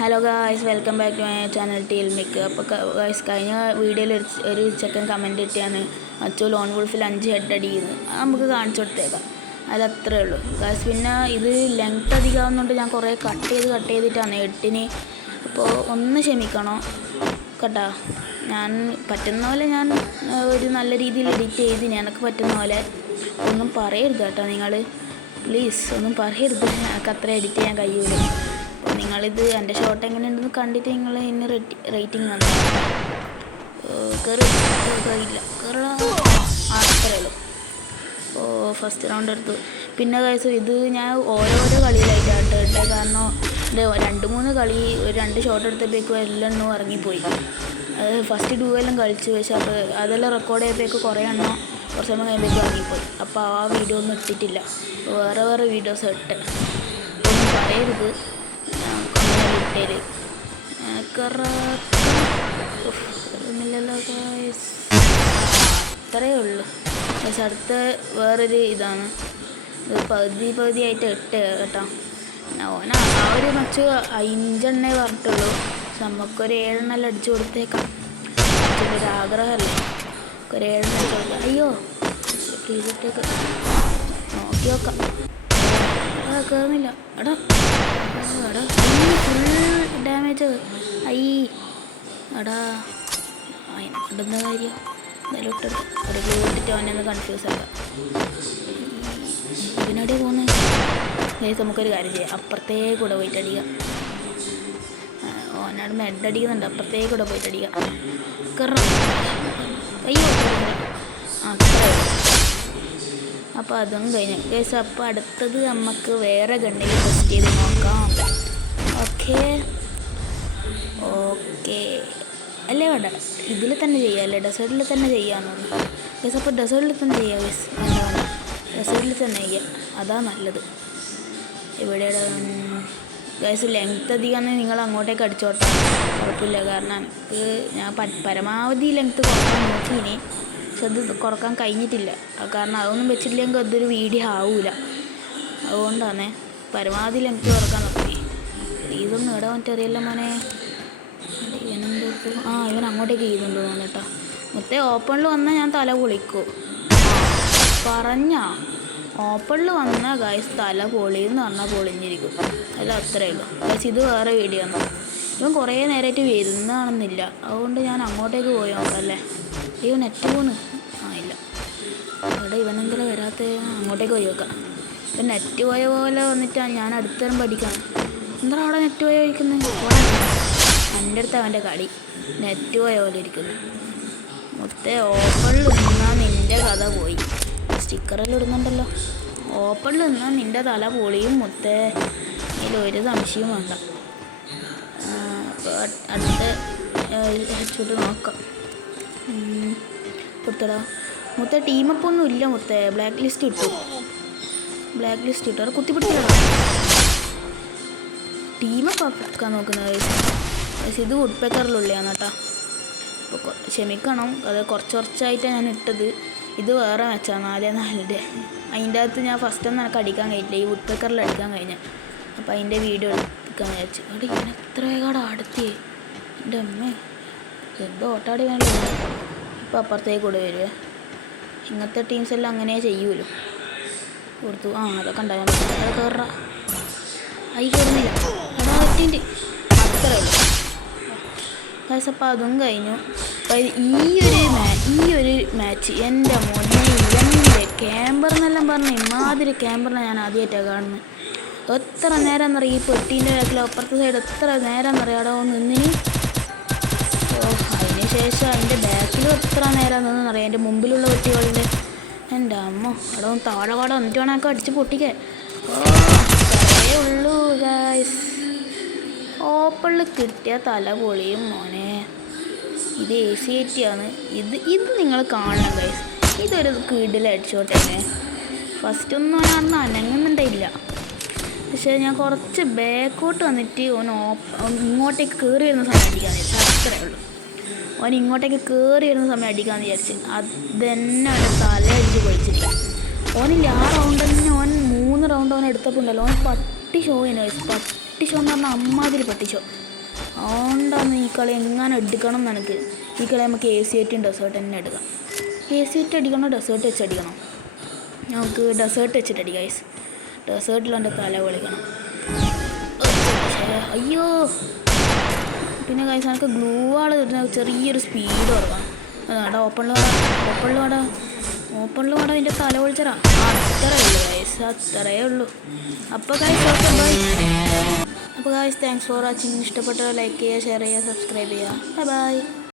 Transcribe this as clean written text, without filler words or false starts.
Hello guys, welcome back to my channel ടീൽ മിക്ക്. അപ്പോൾ ഗായ്സ്, കഴിഞ്ഞ വീഡിയോയിൽ ഒരു ചെക്കൻ കമൻറ്റ് ഇട്ടാണ് മറ്റു ലോൺ വുൾഫിൽ 5 ഹെഡ് അടിക്കുന്നത്. നമുക്ക് കാണിച്ചു കൊടുത്തേക്കാം. അതത്രേ ഉള്ളൂ ഗായ്സ്. പിന്നെ ഇത് ലെങ്ത് അധികമാകുന്നതുകൊണ്ട് ഞാൻ കുറേ കട്ട് ചെയ്തിട്ടാണ് 8-ന്. അപ്പോൾ ഒന്ന് ക്ഷമിക്കണം കേട്ടോ. ഞാൻ പറ്റുന്ന പോലെ ഞാൻ ഒരു നല്ല രീതിയിൽ എഡിറ്റ് ചെയ്ത് എനിക്ക് പറ്റുന്ന പോലെ. ഒന്നും പറയരുത് കേട്ടോ നിങ്ങൾ, പ്ലീസ് ഒന്നും പറയരുത്. എനിക്ക് അത്ര എഡിറ്റ് ചെയ്യാൻ കഴിയൂല. അപ്പോൾ നിങ്ങളിത് എൻ്റെ ഷോട്ട് എങ്ങനെയുണ്ടെന്ന് കണ്ടിട്ട് നിങ്ങൾ ഇന്ന് റേറ്റിംഗ് തന്നു. കഴിയില്ല അത്രേ ഉള്ളൂ. അപ്പോൾ ഫസ്റ്റ് റൗണ്ട് എടുത്തു. പിന്നെ കഴിച്ചു ഇത് ഞാൻ ഓരോരോ കളിയിലായിട്ടാണ് ഇട്ടത്. കാരണം 2-3 കളി 2 ഷോട്ട് എടുത്തപ്പോഴേക്കും എല്ലാം ഇറങ്ങിപ്പോയി. അത് ഫസ്റ്റ് ഡുവെല്ലാം കളിച്ചു. പക്ഷെ അപ്പോൾ അതെല്ലാം റെക്കോർഡ് ചെയ്തപ്പോഴേക്കും കുറേ കുറച്ച് സമയം കഴിയുമ്പോഴേക്കും ഇറങ്ങിപ്പോയി. അപ്പോൾ ആ വീഡിയോ ഒന്നും ഇട്ടിട്ടില്ല. വേറെ വീഡിയോസ് ഇട്ട് ഒന്നും പറയരുത്. ഇട്ടേര് അത്രയേ ഉള്ളൂ. പക്ഷെ അടുത്ത വേറൊരു ഇതാണ്. ഇത് പകുതിയായിട്ട് ഇട്ട് കേട്ടോ. ഓന ആ ഒരു മച്ച് 5 എണ്ണേ പറഞ്ഞിട്ടുള്ളൂ. പക്ഷെ നമുക്കൊരു 7 എണ്ണം അടിച്ചു കൊടുത്തേക്കാം. ഒരു ആഗ്രഹമല്ലേ, ഒരു 7 എണ്ണം അടിച്ചു കൊടുക്കാം. അയ്യോ, ഫ്രീസിട്ടേക്ക് നോക്കി നോക്കാം. കയറുന്നില്ല. എടാ ഫുൾ ഡാമേജ്. എടാ അതിനെക്കൊണ്ടെന്താ കാര്യം? എന്തായാലും ഇട്ടെടുത്ത് ഒരു ഗ്ലൂ ഇട്ടിട്ട് അവനെ ഒന്ന് കൺഫ്യൂസ് ആക്കാം. ഇവനെവിടെയാണ് പോകുന്നത്? ഗൈസ്, നമുക്കൊരു കാര്യം ചെയ്യാം. അപ്പുറത്തേക്ക് കൂടെ പോയിട്ട് അടിക്കാം. ഓനോട് മെഡ് അടിക്കുന്നുണ്ട്. അപ്പുറത്തേക്ക് കൂടെ പോയിട്ട് അടിക്കാം. അയ്യോ, അത്രേ. അപ്പോൾ അതും കഴിഞ്ഞു ഗൈസ്. അപ്പോൾ അടുത്തത് നമുക്ക് വേറെ ഗണ്ണിൽ ടെസ്റ്റ് ചെയ്ത് നോക്കാം. ഓക്കെ അല്ലേ? വേണ്ട, ഇതിൽ തന്നെ ചെയ്യാം അല്ലേ? ഡെസേർട്ടിൽ തന്നെ ചെയ്യാമെന്ന് ഗൈസ്. അപ്പോൾ ഡെസേർട്ടിൽ തന്നെ ചെയ്യാം ഗൈസ്. വേണ്ട, ഡെസേർട്ടിൽ തന്നെ ചെയ്യാം, അതാ നല്ലത്. ഇവിടെ ഗൈസ് ലെങ്ത്ത് അധികമാണെങ്കിൽ നിങ്ങൾ അങ്ങോട്ടേക്ക് അടിച്ചോട്ടെ, കുഴപ്പമില്ല. കാരണം എനിക്ക് ഞാൻ പരമാവധി ലെങ്ത്ത് കുറക്കാൻ നോക്കിയിനി. പക്ഷെ അത് കുറക്കാൻ കഴിഞ്ഞിട്ടില്ല. കാരണം അതൊന്നും വെച്ചിട്ടില്ലെങ്കിൽ അതൊരു വീഡിയോ ആവൂല. അതുകൊണ്ടാണ് പരമാവധി ലെങ്ത്ത് കുറക്കാൻ നോക്കി. ഇതൊന്നും ഇടാൻ പറ്ററിയല്ല മോനെ. ഇവനെന്തോ ഇവൻ അങ്ങോട്ടേക്ക് ചെയ്യുന്നുണ്ട് കേട്ടോ. മൊത്തം ഓപ്പണിൽ വന്നാൽ ഞാൻ തല പൊളിക്കും. ഓപ്പണിൽ വന്നാൽ ഗൈസ് തല പൊളിയെന്ന് പറഞ്ഞാൽ പൊളിഞ്ഞിരിക്കും. അല്ല, അത്രയേ ഉള്ളൂ ഗൈസ്. ഇത് വേറെ വീഡിയോ ആണ്. ഇവൻ കുറേ നേരമായിട്ട് വരുന്നതാണെന്നില്ല. അതുകൊണ്ട് ഞാൻ അങ്ങോട്ടേക്ക് പോയി നോക്കാം അല്ലേ. അയ്യോ, നെറ്റ് പോണ്. ഇല്ല, അവിടെ ഇവനെന്തെങ്കിലും വരാത്ത. അങ്ങോട്ടേക്ക് പോയി നോക്കാം. ഇപ്പം നെറ്റ് പോയ പോലെ വന്നിട്ടാണ് ഞാൻ അടുത്തരം പഠിക്കണം. എന്താ അവിടെ നെറ്റ് പോയ ഇരിക്കുന്നത്? എൻ്റെ അടുത്ത് അവൻ്റെ കളി. നെറ്റ് പോയ പോലെ ഇരിക്കുന്നു. മൊത്തം ഓപ്പണിൽ നിന്നാൽ നിൻ്റെ കഥ പോയി. സ്റ്റിക്കറെല്ലാം ഇടുന്നുണ്ടല്ലോ. ഓപ്പണിൽ നിന്നാൽ നിൻ്റെ തല പൊളിയും. മൊത്തം ഇതിലൊരു സംശയവും വേണ്ട. അടുത്ത ഹെഡ്ഷോട്ട് നോക്കാം. കൊടുത്തടാ. ടീമപ്പൊന്നും ഇല്ല. ബ്ലാക്ക് ലിസ്റ്റ് ഇട്ടു. അവിടെ കുത്തിപ്പിടിക്കടാ. ടീമൊക്കെ വെക്കാൻ നോക്കുന്നത് പക്ഷേ ഇത് വുഡ് പേക്കറിലുള്ളതാണ് കേട്ടോ. അപ്പോൾ ക്ഷമിക്കണം, അത് കുറച്ചായിട്ടാണ് ഞാൻ ഇട്ടത്. ഇത് വേറെ മാച്ചാണ് 4-4. അതിൻ്റെ അകത്ത് ഞാൻ ഫസ്റ്റൊന്നും എനിക്ക് അടിക്കാൻ കഴിഞ്ഞില്ല. ഈ വുഡ് പേക്കറിൽ അടിക്കാൻ കഴിഞ്ഞ. അപ്പോൾ അതിൻ്റെ വീഡിയോ എടുക്കാൻ വിചാരിച്ചു. അവിടെ ഇങ്ങനെ എത്ര വേഗം അടുത്തി. എൻ്റെ അമ്മ എന്തോ ഓട്ടാടി വേണ്ട. ഇപ്പോൾ അപ്പുറത്തേക്ക് കൂടെ വരുവേ. ഇങ്ങനത്തെ ടീംസ് എല്ലാം അങ്ങനെ ചെയ്യൂലോ. കൊടുത്തു. അതൊക്കെ ഉണ്ടായാൽ മതി. അത് കയറ കയറുന്നില്ല. അതാറ്റിൻ്റെ അത്രേ ഉള്ളൂ ഗൈസ്. അപ്പോൾ അതും കഴിഞ്ഞു. ഈ ഒരു മാച്ച് എൻ്റെ മോനെ, ഇവൻ്റെ ക്യാമ്പർ എന്നെല്ലാം പറഞ്ഞ ഇമാതിരി ക്യാമ്പറിനെ ഞാൻ ആദ്യമായിട്ടാണ് കാണുന്നത്. എത്ര നേരം എന്നറിയാം ഈ പെട്ടീൻ്റെ ബാക്കിൽ അപ്പുറത്തെ സൈഡ് എത്ര നേരം എന്നറിയാടോ നിന്നിന്. അതിന് ശേഷം അതിൻ്റെ ബാക്കിലും എത്ര നേരം നിന്നറിയാം. എൻ്റെ മുമ്പിലുള്ള കുട്ടികളുടെ എൻ്റെ അമ്മ അവിടെ താഴെ വന്നിട്ട് വേണം ഒക്കെ അടിച്ച് പൊട്ടിക്കാൻ. അത്രേ ഉള്ളൂ ഗൈസ്. ഓപ്പണിൽ കിട്ടിയ തല പൊളിയും മോനെ. ഇത് AC-80 ആണ്. ഇത് നിങ്ങൾ കാണണം ഗൈസ്. ഇതൊരു കിടിലടിച്ചോട്ടെ. ഫസ്റ്റൊന്നും ഞാൻ അനങ്ങുന്നുണ്ടായില്ല. പക്ഷേ ഞാൻ കുറച്ച് ബാക്കോട്ട് വന്നിട്ട് ഇങ്ങോട്ടേക്ക് കയറി വരുന്ന സമയം അടിക്കാമെന്ന് വിചാരിച്ചു. അത്രേ ഉള്ളൂ. ഇങ്ങോട്ടേക്ക് കയറി വരുന്ന സമയം അടിക്കാമെന്ന് വിചാരിച്ച് തന്നെ അവൻ്റെ തലയടിച്ച് പൊളിച്ചില്ല. ഓനില്ല ആ റൗണ്ട് തന്നെ. 3 റൗണ്ട് എടുത്തപ്പോൾ ഉണ്ടല്ലോ. പട്ടി ഷോ പട്ടി ഷോ എന്ന് പറഞ്ഞാൽ അമ്മാതിരി പട്ടി ഷോ. അതുകൊണ്ടാണ് ഈ കളി എങ്ങനെ എടുക്കണം നിനക്ക്. ഈ കളി നമുക്ക് AC8 ഡെസേർട്ട് തന്നെ എടുക്കാം. AC8 അടിക്കണോ ഡെസേർട്ട് വെച്ച് അടിക്കണം? നമുക്ക് ഡെസേർട്ട് വെച്ചിട്ട് അടിക്കാം ഗൈസ്. ഡെസേർട്ടിൽ എൻ്റെ തല പൊളിക്കണം. അയ്യോ, പിന്നെ ഗൈസ് എനിക്ക് ഗ്ലൂ വാൾ ചെറിയൊരു സ്പീഡ് കുറവാണ്. എടാ ഓപ്പണിൽ വാടാ എൻ്റെ തല പൊളിച്ചറാ. അത്രയേ ഉള്ളൂ ഗൈസ്, അത്രയേ ഉള്ളൂ. അപ്പോൾ ഗൈസ് ഓക്കെ ബൈ. അപ്പോൾ ഗൈസ് താങ്ക്സ് ഫോർ വാച്ചിങ്. ഇഷ്ടപ്പെട്ട ലൈക്ക് ചെയ്യുക, ഷെയർ ചെയ്യുക, സബ്സ്ക്രൈബ് ചെയ്യുക. Bye bye.